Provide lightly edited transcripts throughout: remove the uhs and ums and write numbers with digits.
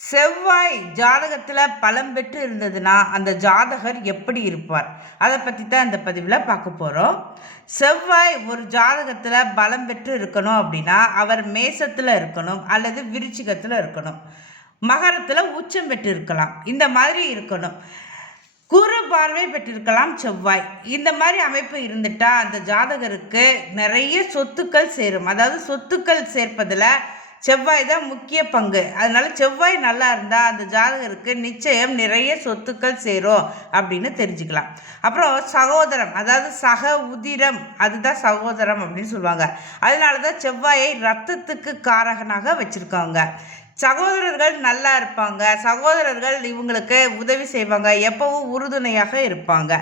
செவ்வாய் ஜாதகத்தில் பலம் பெற்று இருந்ததுன்னா அந்த ஜாதகர் எப்படி இருப்பார், அதை பற்றி தான் இந்த பதிவில் பார்க்க போகிறோம். செவ்வாய் ஒரு ஜாதகத்தில் பலம் பெற்று இருக்கணும் அப்படின்னா அவர் மேசத்தில் இருக்கணும் அல்லது விருச்சிகத்தில் இருக்கணும், மகரத்தில் உச்சம் பெற்று இருக்கலாம், இந்த மாதிரி இருக்கணும். குரு பார்வை பெற்றிருக்கலாம் செவ்வாய். இந்த மாதிரி அமைப்பு இருந்துட்டா அந்த ஜாதகருக்கு நிறைய சொத்துக்கள் சேரும். அதாவது சொத்துக்கள் சேர்ப்பதில் செவ்வாய் தான் முக்கிய பங்கு. அதனால செவ்வாய் நல்லா இருந்தால் அந்த ஜாதகருக்கு நிச்சயம் நிறைய சொத்துக்கள் சேரும் அப்படின்னு தெரிஞ்சுக்கலாம். அப்புறம் சகோதரம், அதாவது சக உதிரம், அதுதான் சகோதரம் அப்படின்னு சொல்லுவாங்க. அதனால தான் செவ்வாயை ரத்தத்துக்கு காரகனாக வச்சுருக்காங்க. சகோதரர்கள் நல்லா இருப்பாங்க, சகோதரர்கள் இவங்களுக்கு உதவி செய்வாங்க, எப்பவும் உறுதுணையாக இருப்பாங்க.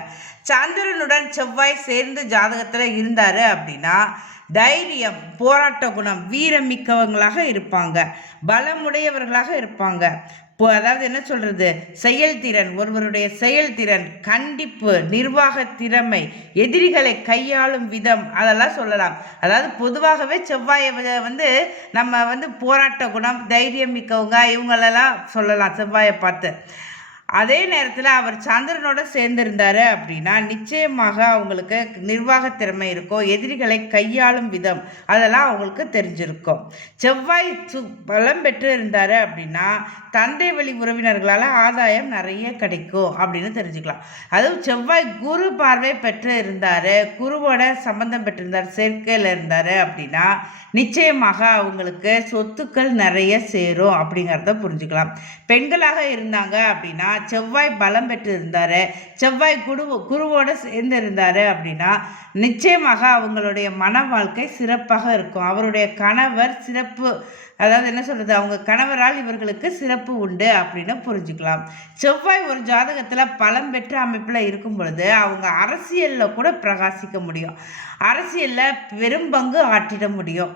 சந்திரனுடன் செவ்வாய் சேர்ந்து ஜாதகத்தில் இருந்தார் அப்படின்னா தைரியம், போராட்ட குணம், வீரமிக்கவங்களாக இருப்பாங்க, பலமுடையவர்களாக இருப்பாங்க. அதாவது என்ன சொல்கிறது, செயல்திறன், ஒருவருடைய செயல்திறன், கண்டிப்பு, நிர்வாக திறமை, எதிரிகளை கையாளும் விதம், அதெல்லாம் சொல்லலாம். அதாவது பொதுவாகவே செவ்வாயை நம்ம போராட்ட குணம், தைரியம் மிக்கவங்க இவங்களெல்லாம் சொல்லலாம் செவ்வாயை பார்த்து. அதே நேரத்தில் அவர் சந்திரனோட சேர்ந்திருந்தார் அப்படின்னா நிச்சயமாக அவங்களுக்கு நிர்வாக திறமை இருக்கும், எதிரிகளை கையாளும் விதம் அதெல்லாம் அவங்களுக்கு தெரிஞ்சிருக்கும். செவ்வாய் பலம் பெற்று இருந்தார் அப்படின்னா தந்தை வழி உறவினர்களால் ஆதாயம் நிறைய கிடைக்கும் அப்படின்னு தெரிஞ்சுக்கலாம். அதுவும் செவ்வாய் குரு பார்வை பெற்று இருந்தார், குருவோட சம்பந்தம் பெற்றிருந்தார், சேர்க்கையில் இருந்தார் அப்படின்னா நிச்சயமாக அவங்களுக்கு சொத்துக்கள் நிறைய சேரும் அப்படிங்கிறத புரிஞ்சுக்கலாம். பெண்களாக இருந்தாங்க அப்படின்னா செவ்வாய் பலம் பெற்று இருந்தார், செவ்வாய் குருவோடு சேர்ந்து இருந்தார் அப்படின்னா நிச்சயமாக அவங்களுடைய மன வாழ்க்கை சிறப்பாக இருக்கும். அவருடைய கணவர் சிறப்பு, அதாவது என்ன சொல்கிறது, அவங்க கணவரால் இவர்களுக்கு சிறப்பு உண்டு அப்படின்னு புரிஞ்சுக்கலாம். செவ்வாய் ஒரு ஜாதகத்தில் பலம் பெற்ற அமைப்பில் இருக்கும் பொழுது அவங்க அரசியலில் கூட பிரகாசிக்க முடியும், அரசியலில் பெரும் பங்கு ஆற்றிட முடியும்.